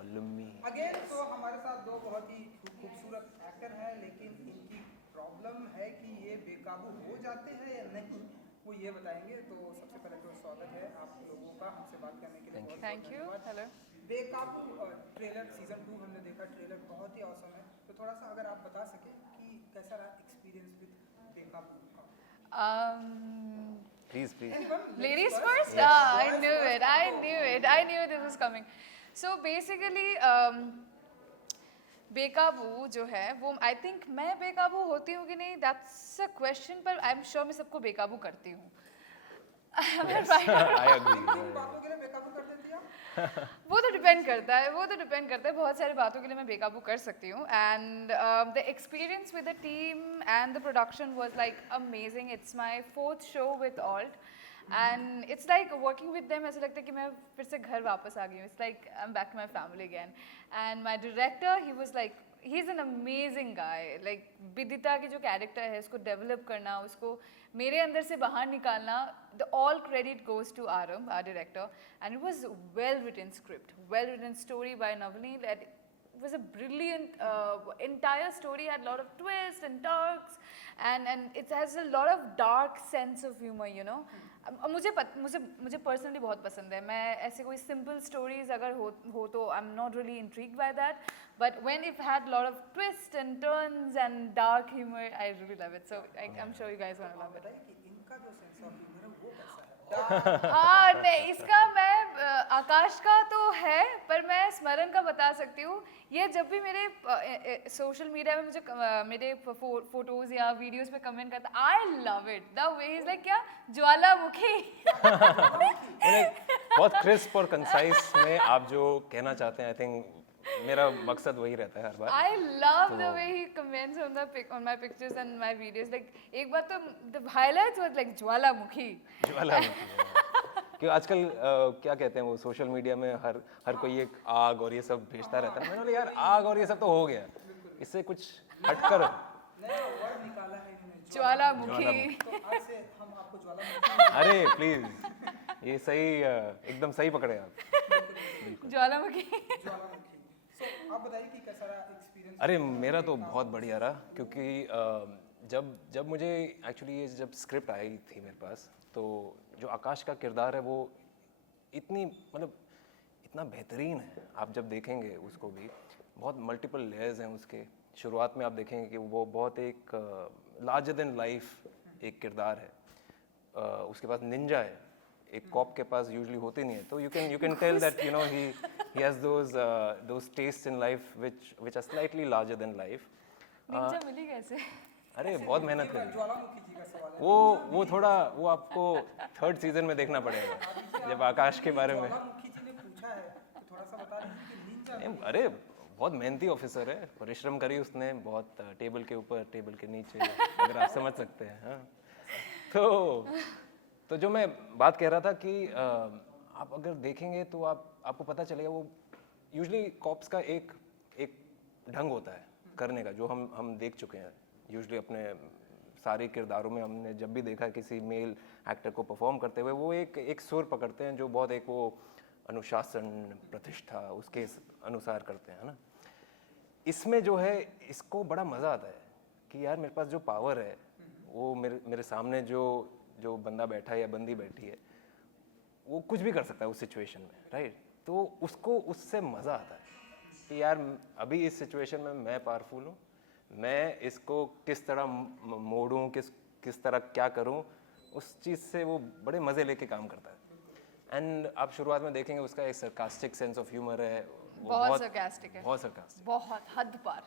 follow me. Again तो हमारे साथ दो बहुत ही खूबसूरत एक्टर हैं, लेकिन इनकी प्रॉब्लम है कि ये बेकाबू हो जाते हैं या नहीं, वो ये बताएंगे। तो सबसे पहले तो स्वागत है आप लोगों का हमसे बात करने के लिए, Thank you. बहुत बहुत थैंक यू। धन्यवाद। हेलो। बेकाबू ट्रेलर सीजन 2 हमने देखा, ट्रेलर बहुत ही औसम है। तो थोड़ा सा अगर आप बता सकें कि कैसा रहा एक्सपीरियंस विद बेकाबू का। Please, please. Anyone? Ladies first? Yes. I Boys knew first. it. I knew it. I knew this was coming. So basically, बेकाबू जो है वो आई थिंक मैं बेकाबू होती हूँ कि नहीं, दैट्स अ क्वेश्चन, पर आई एम श्योर मैं सबको बेकाबू करती हूँ। Yes, I agree. किन बातों के लिए बेकाबू कर देती हैं? वो तो डिपेंड करता है, बहुत सारी बातों के लिए मैं बेकाबू कर सकती हूँ। And the experience with the team and the production was like amazing. It's my 4th show with alt and it's like working with them, ऐसा लगता है कि मैं फिर से घर वापस आ गई हूँ। It's like I am back to my family again. And my director he was like he is an amazing guy. Like Vidita की जो कैरेक्टर है उसको डेवलप करना, उसको मेरे अंदर से बाहर निकालना, the all credit goes to Aram, our director. And it was well written script, well written story by Navneet. It was a brilliant entire story, had a lot of twists and turns, and it has a lot of dark sense of humor, you know. मुझे personally बहुत पसंद है। मैं ऐसे कोई simple stories अगर हो तो I am not really intrigued by that, but when it had lot of twist and turns and dark humour, I really love it. So I am sure you guys gonna love it. बताइए कि इनका जो sense of humour है वो कैसा है? हाँ नहीं, इसका मैं आकाश का तो है, पर मैं स्मरण का बता सकती हूँ। ये जब भी मेरे सोशल मीडिया में मुझे मेरे फोटोज या वीडियोस पे कमेंट करता, I love it the way is like क्या ज्वालामुखी। बहुत क्रिस्प और कंसाइस में आप जो कहना चाहते हैं, आई थिंक मेरा मकसद वही रहता है हर बार। I love the way he comments on my pictures and my videos. Like एक बार तो the highlights was like ज्वालामुखी। ज्वालामुखी। कि आजकल क्या कहते हैं वो सोशल मीडिया में हर कोई एक आग और ये सब भेजता रहता है। मैंने बोला यार आग और ये सब तो हो गया, इससे कुछ हटकर नया वर्ड निकाला है इन्होंने, ज्वालामुखी। तो आज से हम आपको ज्वालामुखी। अरे प्लीज, ये सही एकदम सही पकड़े आप। ज्वालामुखी। ज्वालामुखी। So, आप बताइए कि कैसा रहा एक्सपीरियंस? अरे मेरा तो बहुत बढ़िया रहा, क्योंकि जब मुझे एक्चुअली ये जब स्क्रिप्ट आई थी मेरे पास, तो जो आकाश का किरदार है वो इतना बेहतरीन है। आप जब देखेंगे उसको भी, बहुत मल्टीपल लेयर्स हैं उसके। शुरुआत में आप देखेंगे कि वो बहुत एक लार्जर देन लाइफ एक किरदार है। उसके पास निंजा है, एक कॉप के पास यूजुअली होती नहीं है, तो you can tell that you know he has those tastes in life which are slightly larger than life. Ninja मिली कैसे? अरे बहुत मेहनत करी। ज्वालामुखी जी का सवाल है। वो थोड़ा वो आपको 3rd सीजन में देखना पड़ेगा जब आकाश के बारे में। ज्वालामुखी जी ने पूछा है तो थोड़ा सा बता दीजिए कि निंजा। अरे बहुत मेहनती ऑफिसर है, परिश्रम करी उसने बहुत, टेबल के ऊपर टेबल के नीचे, अगर आप समझ सकते हैं। हाँ, तो जो मैं बात कह रहा था कि आप अगर देखेंगे तो आपको पता चलेगा वो यूजुअली कॉप्स का एक ढंग होता है करने का, जो हम देख चुके हैं यूजुअली अपने सारे किरदारों में। हमने जब भी देखा किसी मेल एक्टर को परफॉर्म करते हुए, वो एक सुर पकड़ते हैं जो बहुत एक वो अनुशासन प्रतिष्ठा उसके अनुसार करते हैं ना। इसमें जो है इसको बड़ा मज़ा आता है कि यार मेरे पास जो पावर है वो मेरे सामने जो बंदा बैठा है या बंदी बैठी है वो कुछ भी कर सकता है उस सिचुएशन में, राइट। तो उसको उससे मज़ा आता है कि यार अभी इस सिचुएशन में मैं पावरफुल हूँ, मैं इसको किस तरह मोड़ूँ, किस तरह क्या करूँ, उस चीज़ से वो बड़े मज़े लेके काम करता है। एंड आप शुरुआत में देखेंगे उसका एक सरकास्टिक सेंस ऑफ ह्यूमर है, बहुत sarcastic है, बहुत sarcastic, बहुत हद पार।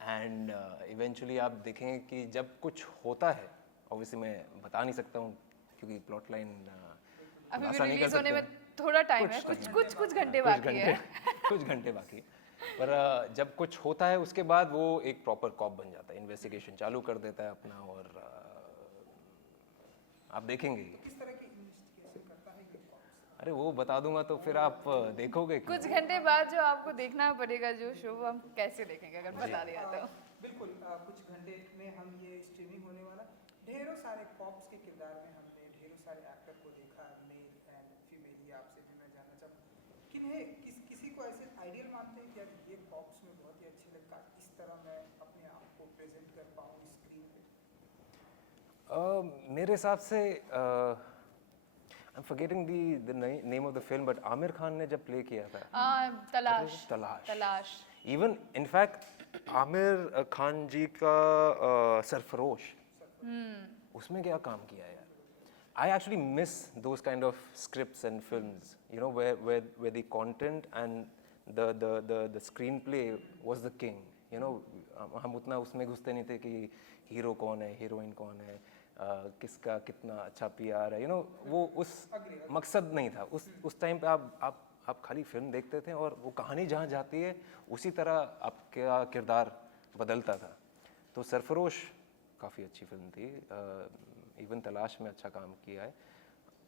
एंड इवेंचुअली आप देखेंगे कि जब कुछ होता है, ऑब्वियसली मैं बता नहीं सकता हूँ क्योंकि प्लॉट लाइन अभी भी रिलीज होने में थोड़ा टाइम है, कुछ घंटे बाकी है। कुछ घंटे बाकी, पर जब कुछ होता है उसके बाद वो एक प्रॉपर कॉप बन जाता है, इन्वेस्टिगेशन चालू कर देता है अपना। और आप देखेंगे किस तरह की इन्वेस्टिगेशन करता है ये कॉप्स? अरे वो बता दूंगा तो फिर आप देखोगे क्यों? कुछ घंटे बाद जो आपको देखना पड़ेगा जो शो, वो हम कैसे देखेंगे अगर बता दिया तो। बिल्कुल, कुछ घंटे में हम ये स्ट्रीमिंग होने वाला। ढेरों सारे कॉप्स के किरदार में हमने ढेरों सारे एक्टर को देखा, मेल एंड फीमेल। ये आपसे भी मैं जानना चाहूँ किन्हें किसी को ऐसे आइडियल मानते हैं कि यार ये कॉप्स में बहुत ही अच्छे लगता है, इस तरह मैं अपने आप को प्रेजेंट कर पाऊँ स्क्रीन पे? मेरे हिसाब से I am forgetting the name of the film, but Aamir Khan ने जब प्ले किया था तलाश तलाश। तलाश इवन इनफैक्ट आमिर खान जी का सरफरोश, उसमें क्या काम किया है यार. I actually miss those kind of scripts and films, you know, where the content and the screenplay was the king. You know, हम उतना उसमें घुसते नहीं थे कि हीरो कौन है, हीरोइन कौन है, किसका कितना अच्छा पीआर है, you know, वो उस मकसद नहीं था. उस टाइम पे आप खाली फिल्म देखते थे और वो कहानी जहाँ जाती है उसी तरह आपका किरदार बदलता था. तो सरफरोश काफ़ी अच्छी फिल्म थी. इवन तलाश में अच्छा काम किया है.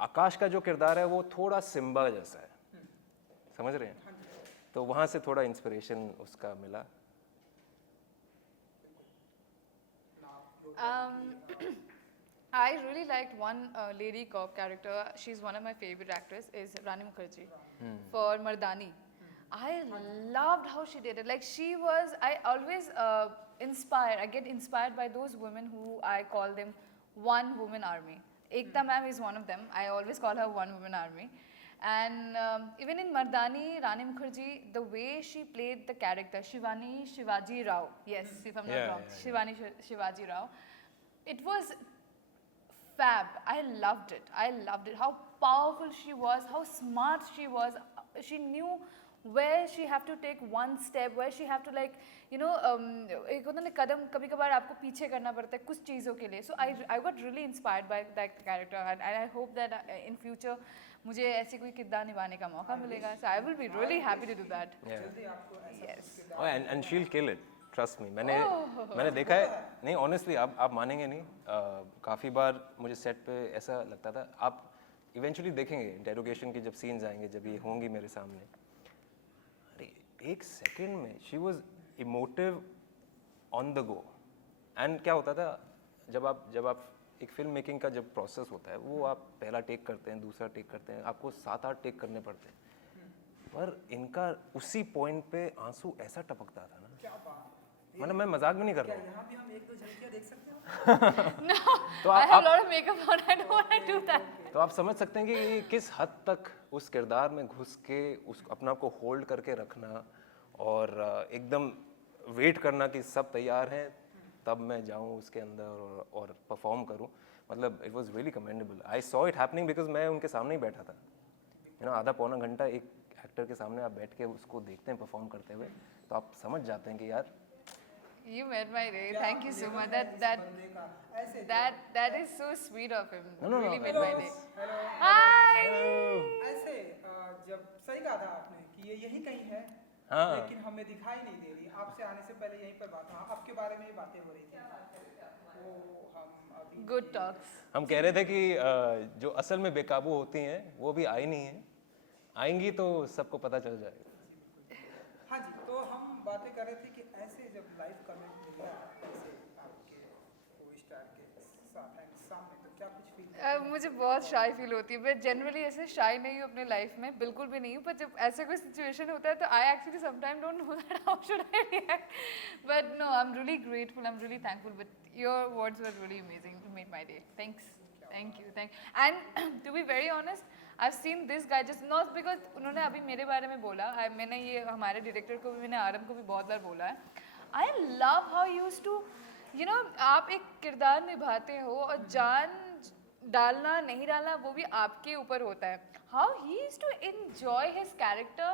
आकाश का जो किरदार है वो थोड़ा सिम्बा जैसा है, समझ रहे हैं, तो वहाँ से थोड़ा इंस्पिरेशन उसका मिला. I really liked one lady cop character. She's one of my favorite actors. Is Rani Mukherjee for Mardani. I loved how she did it. Like she was. I always inspired. I get inspired by those women who I call them one woman army. Ekta ma'am is one of them. I always call her one woman army. And even in Mardani, Rani Mukherjee, the way she played the character, Shivani Shivaji Rao. Yes, if I'm not wrong, Shivani Shivaji Rao. It was fab. I loved it. I loved it. How powerful she was, how smart she was. She knew where she have to take one step, where she have to like, you know, एक होता ना कदम कभी कभार आपको पीछे करना पड़ता है कुछ चीज़ों के लिए. So I got really inspired by that character, and I hope that in future मुझे ऐसी कोई किरदार निभाने का मौका मिलेगा. So I will be really happy to do that. Yes. Oh, and she'll kill it. Trust me. मैंने देखा है. नहीं, honestly आप मानेंगे नहीं. काफ़ी बार मुझे सेट पे ऐसा लगता था. आप इवेंचुअली देखेंगे इंटेरोगेशन की जब सीन्स आएंगे, जब ये होंगी मेरे सामने, अरे एक सेकंड में she was emotive on the go. And क्या होता था जब आप एक फिल्म मेकिंग का जब प्रोसेस होता है, वो आप पहला टेक करते हैं, दूसरा टेक करते हैं, आपको 7-8 टेक करने पड़ते हैं. पर इनका उसी पॉइंट पे आंसू ऐसा टपकता था ना, क्या बात है। मतलब मैं मजाक भी नहीं कर क्या रहा हूँ. यहाँ भी हम एक दो झलकियाँ देख सकते हैं? No, तो I have a आप lot of makeup on. I don't want to do that. तो आप समझ सकते हैं कि ये किस हद तक उस किरदार में घुस के उस अपने आप को होल्ड करके रखना और एकदम वेट करना कि सब तैयार हैं तब मैं जाऊं उसके अंदर और परफॉर्म करूं. मतलब it was really commendable. I saw it happening because मैं उनके सामने ही बैठा था. यू नो, आधा पौना घंटा एक एक्टर के सामने आप बैठ के उसको देखते हैं परफॉर्म करते हुए, तो आप समझ जाते हैं कि यार You made my day. Thank you so much. बंदे का ऐसे That is so sweet of him. No. Really made my day. Hello Hi. ऐसे जब सही कहा था आपने कि ये यही कहीं है, हाँ. लेकिन हमें दिखाई नहीं दे रही. आपसे आने से पहले यहीं पर बात, हाँ, आपके बारे में ही बातें हो रही थी. वो हम अभी Good talks. हम कह रहे थे कि जो असल में बेकाबू होती हैं वो भी आई नहीं है, आएंगी तो सबको पता चल जाएगा. हाँ जी, तो हम बातें कर रहे थे कि ऐसे जब लाइव कमेंट मिला ऐसे आपके को स्टार के सामने, तो क्या कुछ फील? मुझे बहुत शाई फील होती है. मैं जनरली ऐसे शाई नहीं हूँ अपने लाइफ में, बिल्कुल भी नहीं हूँ. पर जब ऐसा कोई सिचुएशन होता है तो I actually sometime don't know that how should I react. But no, I am really grateful, I am really thankful. But your words were really amazing to make my day. Thanks. Thank you. And to be very honest, I've seen this guy just not because उन्होंने अभी मेरे बारे में बोला. मैंने ये हमारे director को भी, मैंने आरम को भी बहुत बार बोला है. I love how he used to, you know, आप एक किरदार निभाते हो और जान डालना नहीं डालना वो भी आपके ऊपर होता है. How he used to enjoy his character.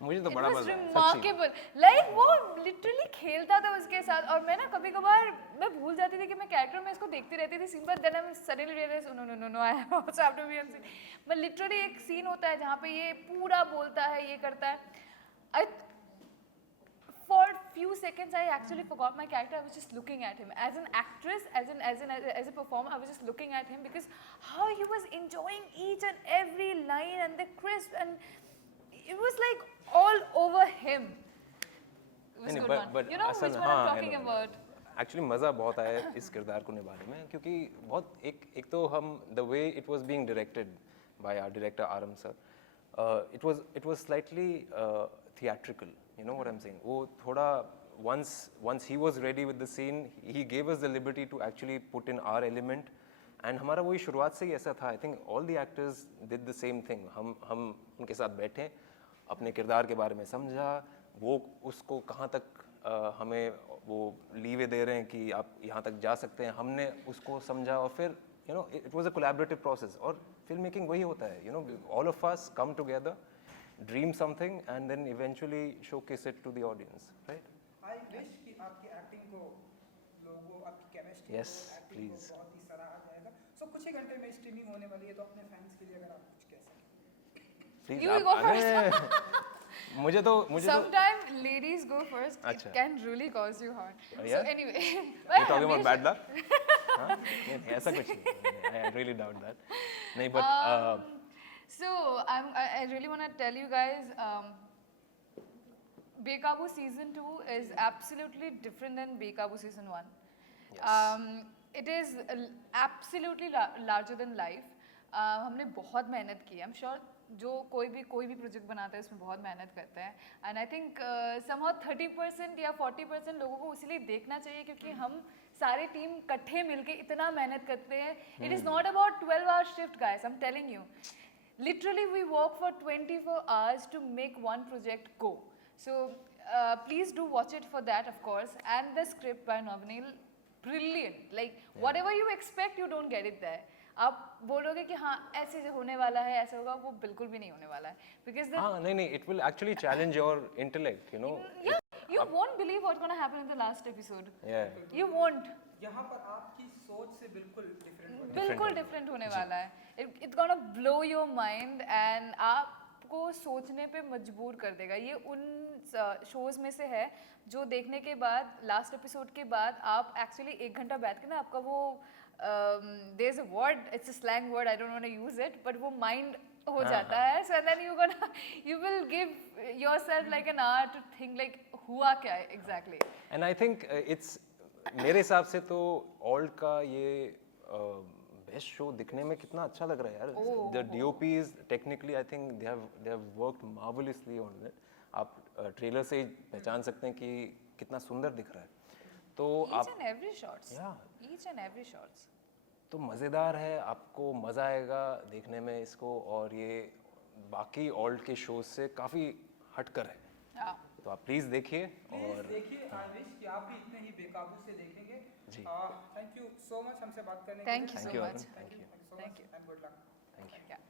मुझे तो It बड़ा was मजा आया, सच्ची. remarkable. Like वो literally खेलता था उसके साथ. और मैं ना कभी कभार मैं भूल जाती थी कि मैं कैरेक्टर में इसको देखती रहती थी सीन पर. Then I suddenly realized no I also have to be on scene. But literally एक सीन होता है जहाँ पे ये पूरा बोलता है, ये करता है. For few seconds I actually forgot my character. I was just looking at him as an actress, as a performer. I was just looking at him because how he was enjoying each and every line and the crisp, and it was like all over him. It was नहीं, good one. You know असल which में one I'm हाँ, talking I know. about. Actually मज़ा बहुत आया इस किरदार को निभाने में, क्योंकि बहुत एक तो हम the way it was being directed by our director Aram sir, it was slightly theatrical. You know what I'm saying? वो थोड़ा once he was ready with the scene, he gave us the liberty to actually put in our element. And हमारा वही शुरुआत से ही ऐसा था. I think all the actors did the same thing. हम उनके साथ बैठे, अपने किरदार के बारे में समझा, वो उसको कहाँ तक हमें वो लीवे दे रहे हैं कि आप यहाँ तक जा सकते हैं, हमने उसको समझा और फिर you know it was a collaborative process. और फिल्म मेकिंग वही होता है, you know, all of us come together, dream something and then eventually showcase it to the audience, right? I wish कि आपकी एक्टिंग को लोगों, आपकी केमिस्ट्री Yes, को, एक्टिंग please. को बहुत ही सराहा जाएगा. सो कुछ ही घंटे में स्ट्रीमिंग होने वाली है, तो अपने फैंस के लिए अगर आप कुछ कह सकें. Please, You will go अरे, मुझे तो Sometimes ladies go first. It अच्छा. can really cause you harm. yeah? So anyway, you talking about bad luck? हाँ? नहीं, ऐसा कुछ नहीं. I really doubt that. नहीं, but so I really want to tell you guys, Bekabu season 2 is absolutely different than Bekabu season 1. Yes. It is absolutely larger than life. हमने बहुत मेहनत की है. I'm sure जो कोई भी प्रोजेक्ट बनाता है उसमें बहुत मेहनत करते हैं. And I think somehow 30% या 40% लोगों को इसीलिए देखना चाहिए क्योंकि हम सारे टीम इकट्ठे मिलके इतना मेहनत करते हैं. It is not about 12-hour shift, guys. I'm telling you. Literally, we work for 24 hours to make one project go. So please do watch it for that, of course. And the script by Navneil, brilliant. Like whatever you expect, you don't get it there. आप बोलोगे कि हाँ ऐसे होने वाला है, ऐसा होगा, वो बिल्कुल भी नहीं होने वाला है. Because the हाँ नहीं, it will actually challenge your intellect, you know. yeah, you won't believe what's gonna happen in the last episode. Yeah. You won't. यहाँ पर आपकी सोच से बिल्कुल डिफरेंट होगा. बिल्कुल डिफरेंट होने वाला है. It's gonna blow your mind and आपको सोचने पे मजबूर कर देगा. ये उन शोज में से है जो देखने के बाद लास्ट एपिसोड के बाद आप एक्चुअली 1 घंटा बैठ के ना आपका वो there is a word, it's a slang word, I don't want to use it, but वो mind हो जाता है. So and then you will give yourself like an hour to think like हुआ क्या है exactly. And I think it's मेरे हिसाब से तो ऑल्ट का ये बेस्ट शो दिखने में कितना अच्छा लग रहा है यार. The DOPs technically I think they have worked marvelously on it. आप ट्रेलर से ही पहचान सकते हैं कि कितना सुंदर दिख रहा है. तो Each and every shots. Yeah. Each and every shots. तो मज़ेदार है, आपको मज़ा आएगा देखने में इसको. और ये बाकी ऑल्ट के शोज से काफ़ी हटकर है. Yeah. तो आप प्लीज़ देखिए. और देखिए, आई विश कि आप भी इतने ही बेकाबू से देखेंगे. जी. थैंक यू सो मच हमसे बात करने के Thank लिए. you Thank so you, much. Arun. Thank you. Thank you so much and good luck. Thank you. Yeah.